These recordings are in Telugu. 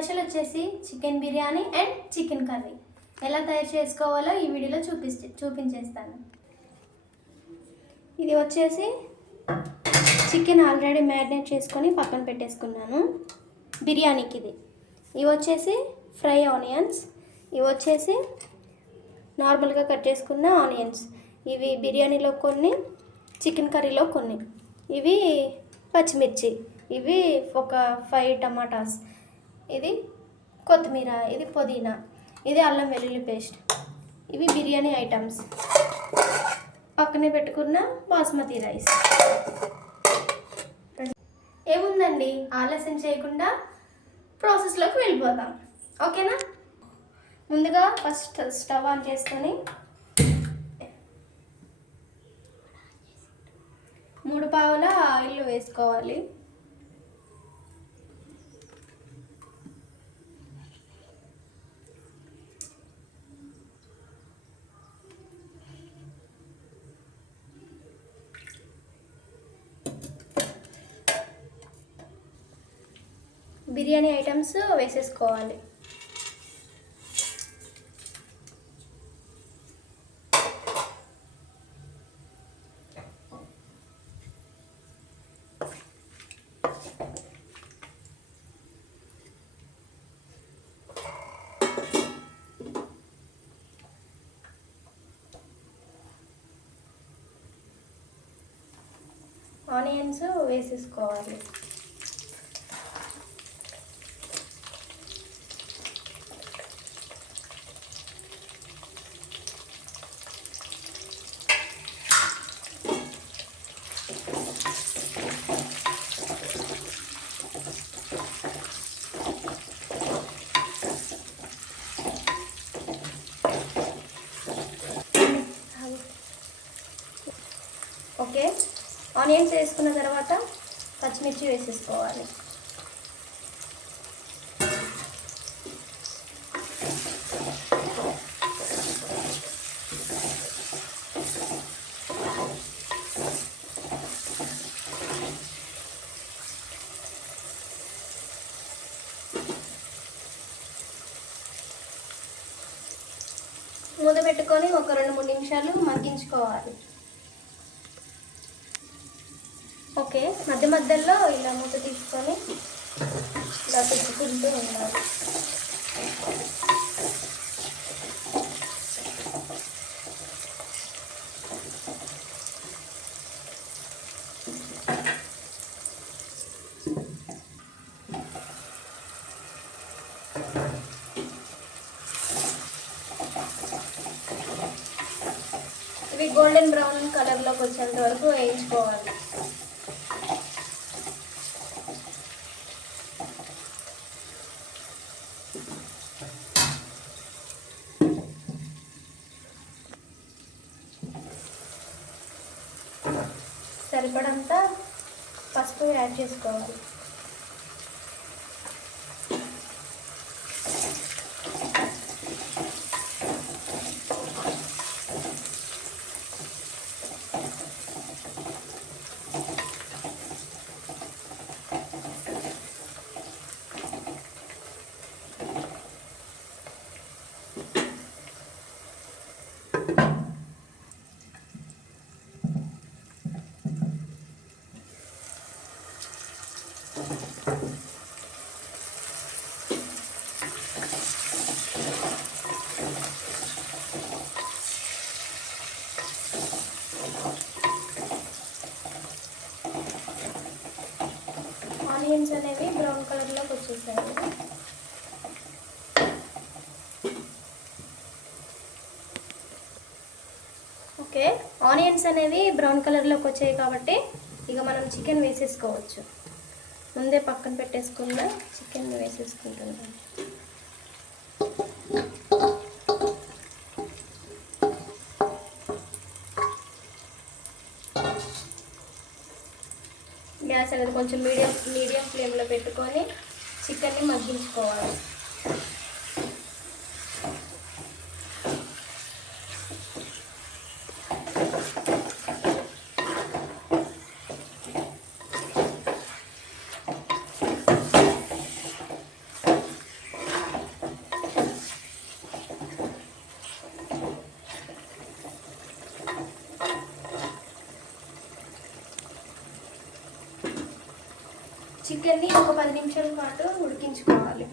స్పెషల్ వచ్చేసి chicken biryani and chicken curry. ఎలా తయారు చేసుకోవాలో ఈ వీడియోలో చూపిస్తే చూపించేస్తాను. ఇది వచ్చేసి చికెన్ ఆల్రెడీ మ్యారినేట్ చేసుకొని పక్కన పెట్టేసుకున్నాను. బిర్యానీకి ఇది. ఇవి వచ్చేసి ఫ్రై ఆనియన్స్. ఇవి వచ్చేసి నార్మల్గా కట్ చేసుకున్న ఆనియన్స్. ఇవి బిర్యానీలో కొన్ని చికెన్ కర్రీలో కొన్ని. ఇవి పచ్చిమిర్చి. ఇవి ఒక ఫైవ్ టమాటాస్. ఇది కొత్తిమీర ఇది పుదీనా ఇది అల్లం వెల్లుల్లి పేస్ట్. ఇవి బిర్యానీ ఐటమ్స్. పక్కనే పెట్టుకున్న బాస్మతి రైస్. ఏముందండి? ఆలస్యం చేయకుండా ప్రాసెస్లోకి వెళ్ళిపోదాం. ఓకేనా? ముందుగా ఫస్ట్ స్టవ్ ఆన్ చేసుకొని మూడు పావుల ఆయిల్ వేసుకోవాలి. బిర్యానీ ఐటమ్స్ వేసేసుకోవాలి. ఆనియన్స్ వేసేసుకోవాలి. ఓకే? ఆనియన్స్ వేసుకున్న తర్వాత పచ్చిమిర్చి వేసేసుకోవాలి మూత పెట్టుకొని ఒక రెండు మూడు నిమిషాలు మగ్గించుకోవాలి ఓకే మధ్య మధ్యలో ఇలా మూత తీసుకొని ఇలా తిప్పుకుంటూ ఉండాలి ఇవి గోల్డెన్ బ్రౌన్ కలర్లోకి వచ్చేంత వరకు వేయించుకోవాలి. సరిపడంతా పసుపు యాడ్ చేసుకోవాలి ఆనియన్స్ అనేవి బ్రౌన్ కలర్లోకి వచ్చేసాయి ఓకే ఆనియన్స్ అనేవి బ్రౌన్ కలర్లోకి వచ్చాయి కాబట్టి ఇక మనం చికెన్ వేసేసుకోవచ్చు. ముందే పక్కన పెట్టేసుకున్న చికెన్ వేసేసుకుంటున్నాం. గ్యాస్ అనేది కొంచెం మీడియం మీడియం ఫ్లేమ్లో పెట్టుకొని చికెన్ని మగ్గించుకోవాలి. చికెన్ని ఒక పది నిమిషాల పాటు ఉడికించుకోవాలి.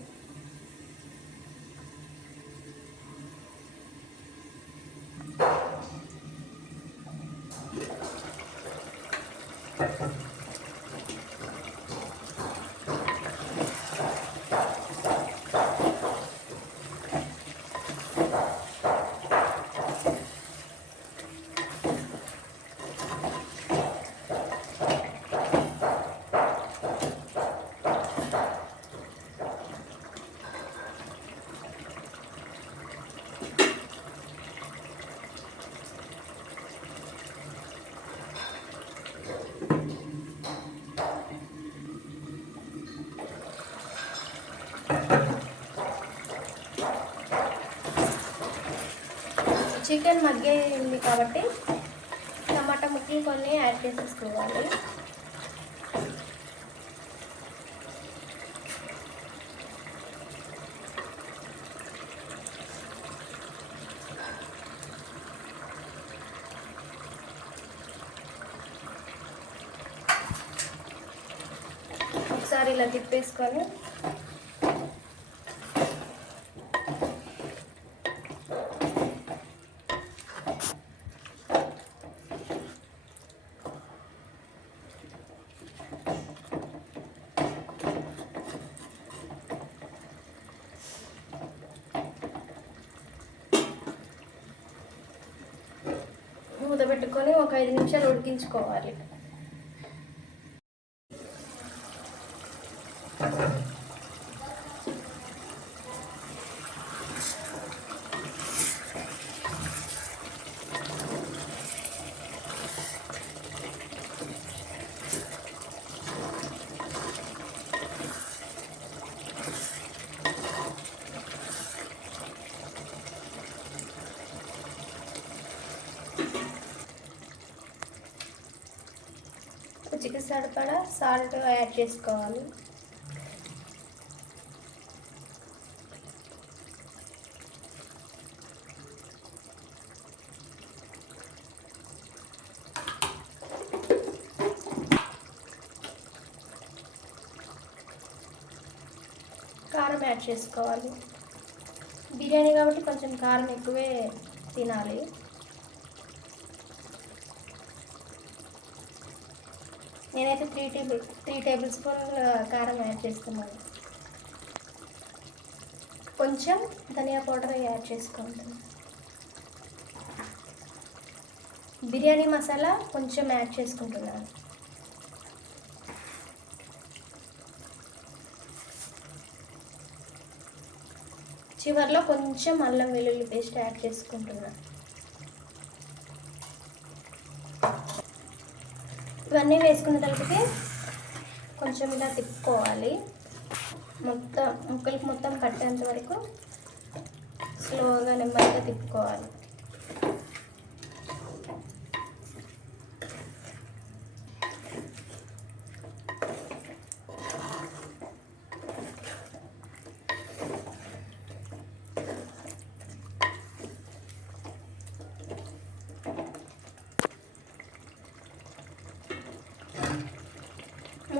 చికెన్ మగ్గేయింది కాబట్టి టమాటా ముక్కలు కొన్ని యాడ్ చేసేసుకోవాలి. ఒకసారి ఇలా తిప్పేసుకొని మూత పెట్టుకొని ఒక ఐదు నిమిషాలు ఉడికించుకోవాలి. రుచికి సరిపడా సాల్ట్ యాడ్ చేసుకోవాలి. కారం యాడ్ చేసుకోవాలి. బిర్యానీ కాబట్టి కొంచెం కారం ఎక్కువే తినాలి. నేనైతే త్రీ టేబుల్ త్రీ టేబుల్ స్పూన్ కారం యాడ్ చేస్తున్నాను. కొంచెం ధనియా పౌడర్ యాడ్ చేసుకుంటాను బిర్యానీ మసాలా కొంచెం యాడ్ చేసుకుంటున్నాను. చివరిలో కొంచెం అల్లం వెల్లుల్లి పేస్ట్ యాడ్ చేసుకుంటున్నాను. అన్నీ వేసుకున్న తర్వాత కొంచెం ఇలా తిప్పుకోవాలి. మొత్తం ముక్కలకి మొత్తం పట్టేంత వరకు స్లోగా నెమ్మదిగా తిప్పుకోవాలి.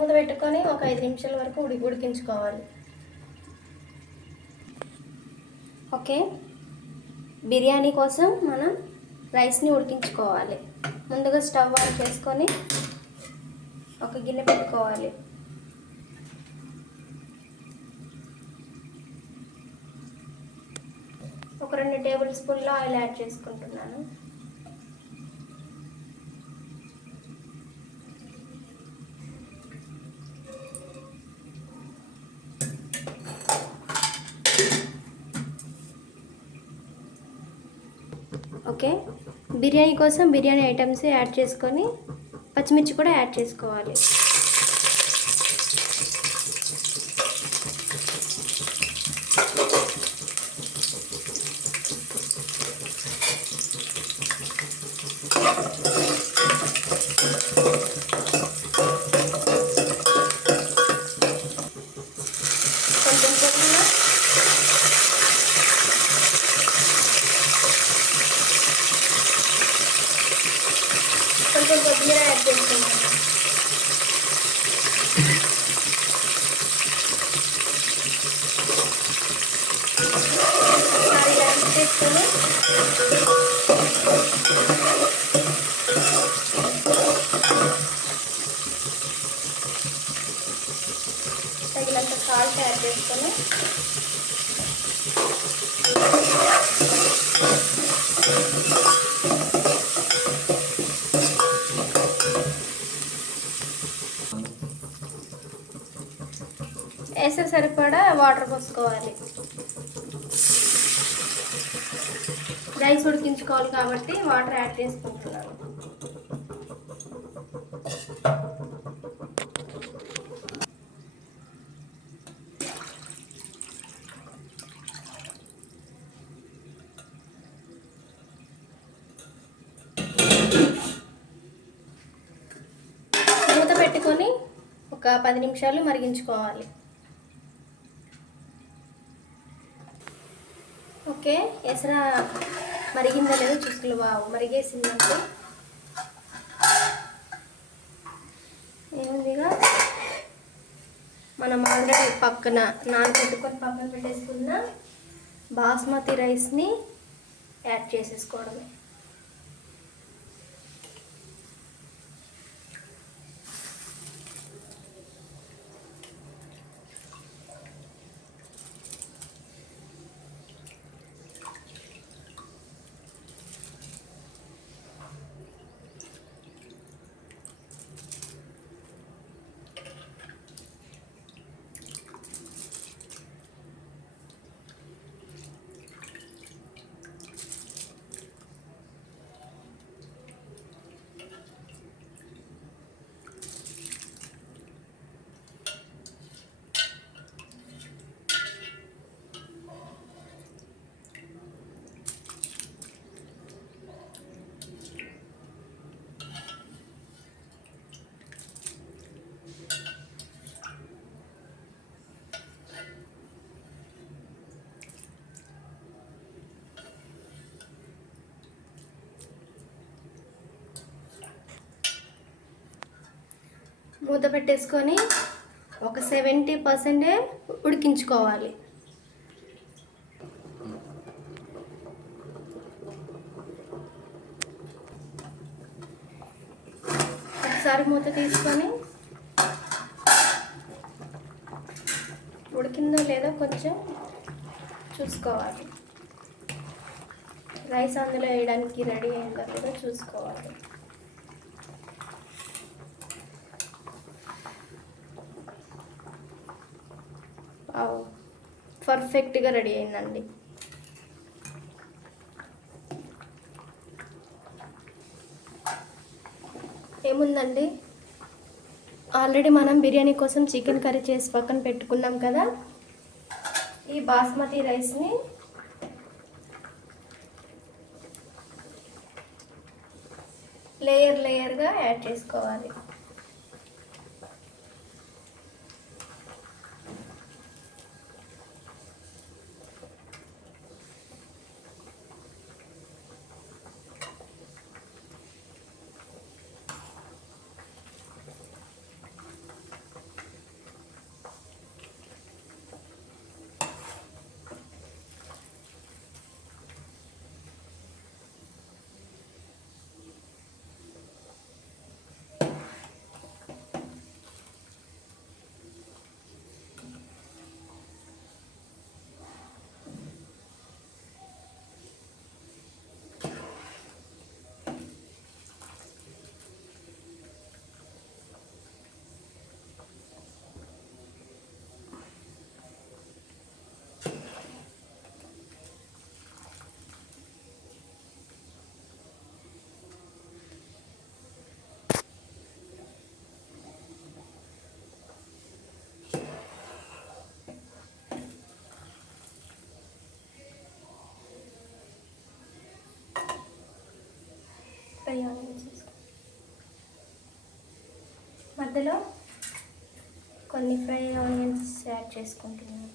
ముందు పెట్టుకొని ఒక ఐదు నిమిషాల వరకు ఉడి ఉడికించుకోవాలి. ఓకే? బిర్యానీ కోసం మనం రైస్ని ఉడికించుకోవాలి. ముందుగా స్టవ్ ఆన్ చేసుకొని ఒక గిన్నె పెట్టుకోవాలి. ఒక రెండు టేబుల్ స్పూన్లో ఆయిల్ యాడ్ చేసుకుంటున్నాను ఓకే బిర్యానీ కోసం బిర్యానీ ఐటమ్స్ యాడ్ చేసుకొని పచ్చిమిర్చి కూడా యాడ్ చేసుకోవాలి కొంచెం పుదీనా కొంచెం కొత్తిమీర యాడ్ చేసుకుంటాం వేసుకొని తగినంత సాల్ట్ యాడ్ చేసుకొని వేసే సరిపడా వాటర్ పోసుకోవాలి. రైస్ ఉడికించుకోవాలి కాబట్టి వాటర్ యాడ్ చేసుకుంటాం మూత పెట్టుకొని ఒక పది నిమిషాలు మరిగించుకోవాలి. ఓకే ఎసరా మరిగిందా లేదో చూసుకులు బావు మరిగేసిందంటే. ఏముందిగా? మనం ఆల్రెడీ పక్కన నానబెట్టుకొని పక్కన పెట్టేసుకున్న బాస్మతి రైస్ని యాడ్ చేసేసుకోవడమే. మూత పెట్టేసుకొని ఒక సెవెంటీ పర్సెంటే ఉడికించుకోవాలి. ఒకసారి మూత తీసుకొని ఉడికిందో లేదో కొంచెం చూసుకోవాలి. రైస్ అందులో వేయడానికి రెడీ అయిందో లేదో చూసుకోవాలి. పర్ఫెక్ట్గా రెడీ అయిందండి. ఏముందండి? ఆల్రెడీ మనం బిర్యానీ కోసం చికెన్ కర్రీ చేసి పక్కన పెట్టుకున్నాం కదా? ఈ బాస్మతి రైస్ని లేయర్ లేయర్గా యాడ్ చేసుకోవాలి. ఫ్రై ఆనియన్స్ వేసుకో. మధ్యలో కొన్ని ఫ్రై ఆనియన్స్ యాడ్ చేసుకుంటున్నాను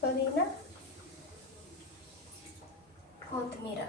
పుదీనా కొత్తిమీర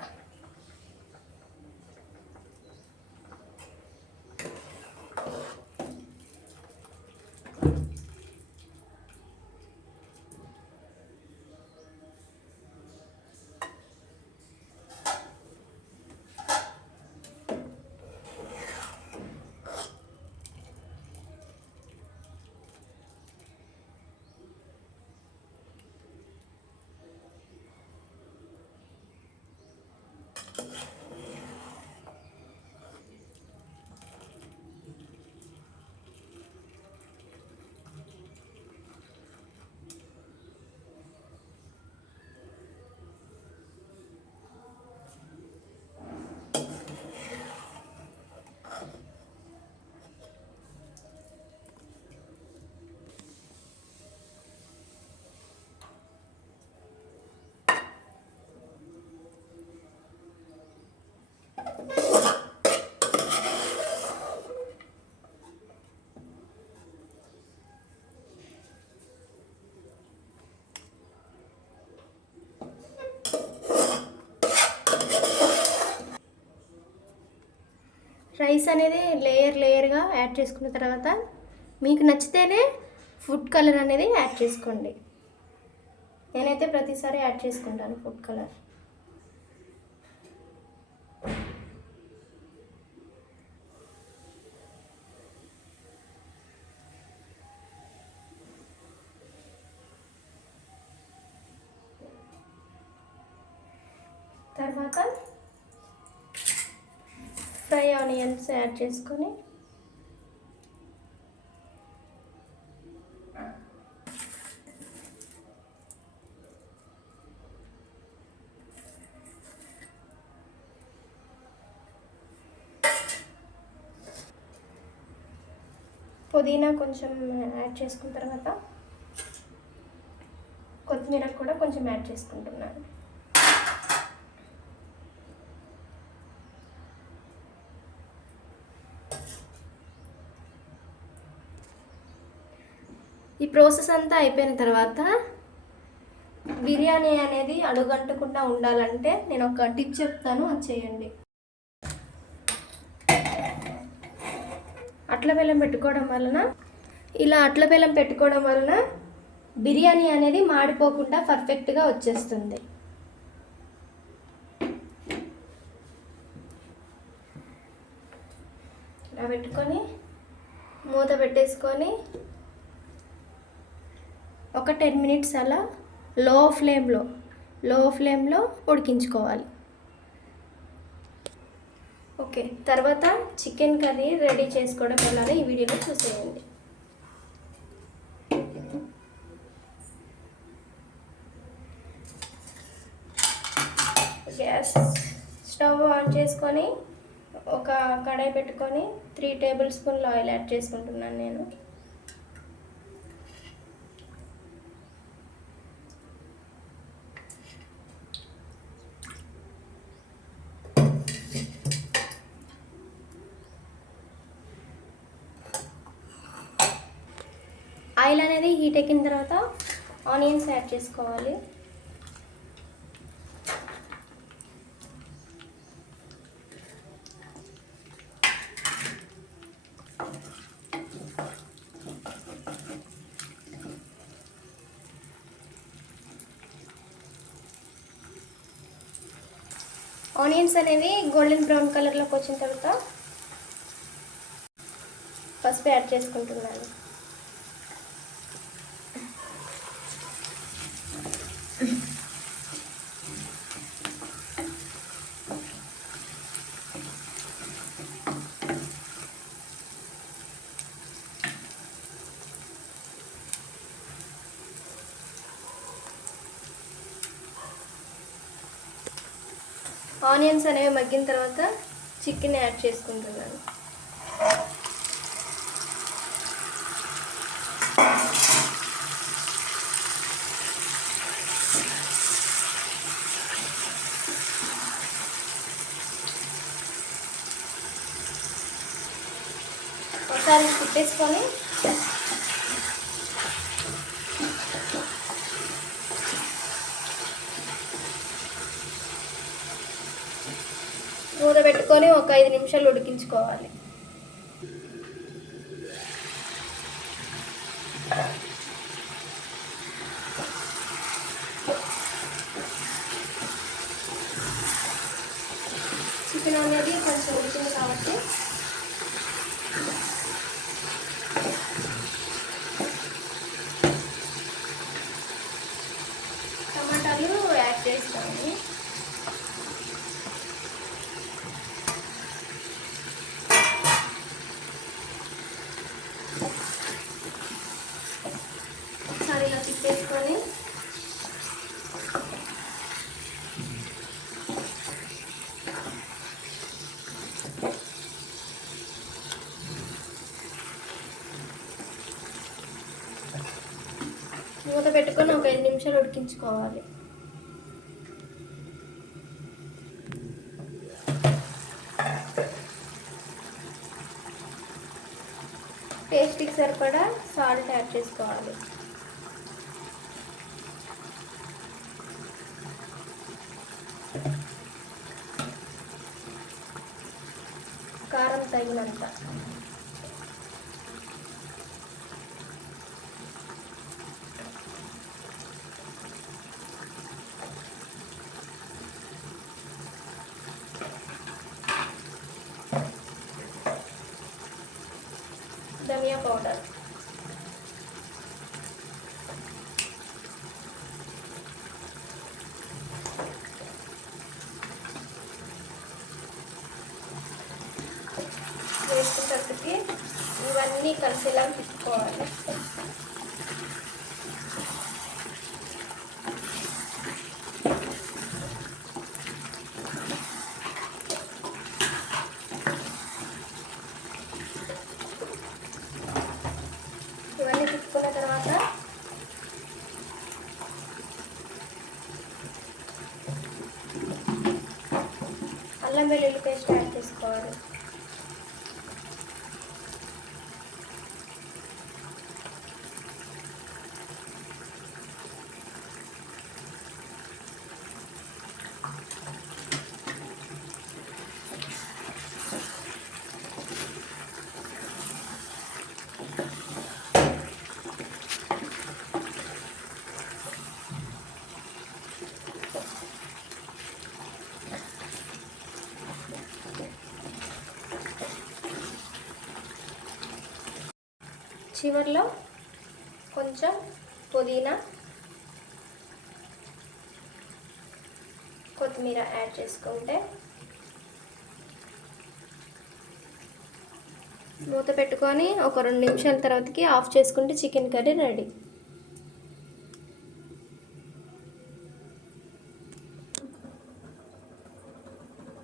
రైస్ అనేది లేయర్ లేయర్గా యాడ్ చేసుకున్న తర్వాత మీకు నచ్చితేనే ఫుడ్ కలర్ అనేది యాడ్ చేసుకోండి. నేనైతే ప్రతిసారి యాడ్ చేసుకుంటాను ఫుడ్ కలర్. ఆనియన్స్ యాడ్ చేసుకొని పుదీనా కొంచెం యాడ్ చేసుకున్న తర్వాత కొత్తిమీర కూడా కొంచెం యాడ్ చేసుకుంటున్నాను. ఈ ప్రాసెస్ అంతా అయిపోయిన తర్వాత బిర్యానీ అనేది అడుగంటకుండా ఉండాలంటే నేను ఒక టిప్ చెప్తాను అది చేయండి. అట్ల బెల్లం పెట్టుకోవడం వలన ఇలా అట్ల బెల్లం పెట్టుకోవడం వలన బిర్యానీ అనేది మాడిపోకుండా పర్ఫెక్ట్గా వచ్చేస్తుంది. ఇలా పెట్టుకొని మూత పెట్టేసుకొని ఒక టెన్ మినిట్స్ అలా లో ఫ్లేమ్లో లో ఫ్లేమ్లో ఉడికించుకోవాలి. ఓకే తర్వాత చికెన్ కర్రీ రెడీ చేసుకోవడం ఎలానో ఈ వీడియోలో చూసేయండి. గ్యాస్ స్టవ్ ఆన్ చేసుకొని ఒక కడాయి పెట్టుకొని త్రీ టేబుల్ స్పూన్లు ఆయిల్ యాడ్ చేసుకుంటున్నాను నేను. ఆయిల్ అనేది హీట్ ఎక్కిన తర్వాత ఆనియన్స్ యాడ్ చేసుకోవాలి. ఆనియన్స్ అనేవి గోల్డెన్ బ్రౌన్ కలర్లోకి వచ్చిన తర్వాత పసుపు యాడ్ చేసుకుంటున్నాను. ఆనియన్స్ అనేవి మగ్గిన తర్వాత చికెన్ యాడ్ చేసుకుంటున్నాను. ఒకసారి కుట్టేసుకొని మూత ఒక ఐదు నిమిషాలు ఉడికించుకోవాలి చికెన్ అనేది కొంచెం ఉడికింది కాబట్టి టమాటాలు యాడ్ చేస్తాము ఒకసారి ఇలా తిప్పేసుకొని మూత పెట్టుకొని ఒక ఐదు నిమిషాలు ఉడికించుకోవాలి. టేస్ట్కి సరిపడా సాల్ట్ యాడ్ చేసుకోవాలి. కారం తగినంత. hacia. చివర్లో కొంచెం పుదీనా కొత్తిమీర యాడ్ చేసుకుంటే మూత పెట్టుకొని ఒక రెండు నిమిషాల తర్వాతకి ఆఫ్ చేసుకుంటే chicken curry ready.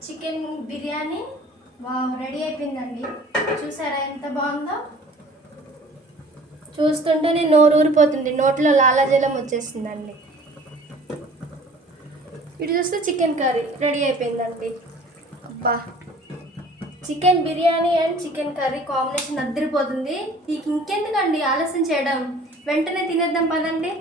Chicken biryani wow ready అయిపోయిందండి. చూసారా ఎంత బాగుందో? చూస్తుంటేనే నోరు ఊరిపోతుంది నోట్లో లాలాజలం వచ్చేస్తుందండి. ఇటు చూస్తే చికెన్ కర్రీ రెడీ అయిపోయిందండి. అబ్బా. Chicken biryani and chicken curry combination అద్దరిపోతుంది. ఇక ఇంకెందుకండి ఆలస్యం చేయడం? వెంటనే తినేద్దాం పదండి.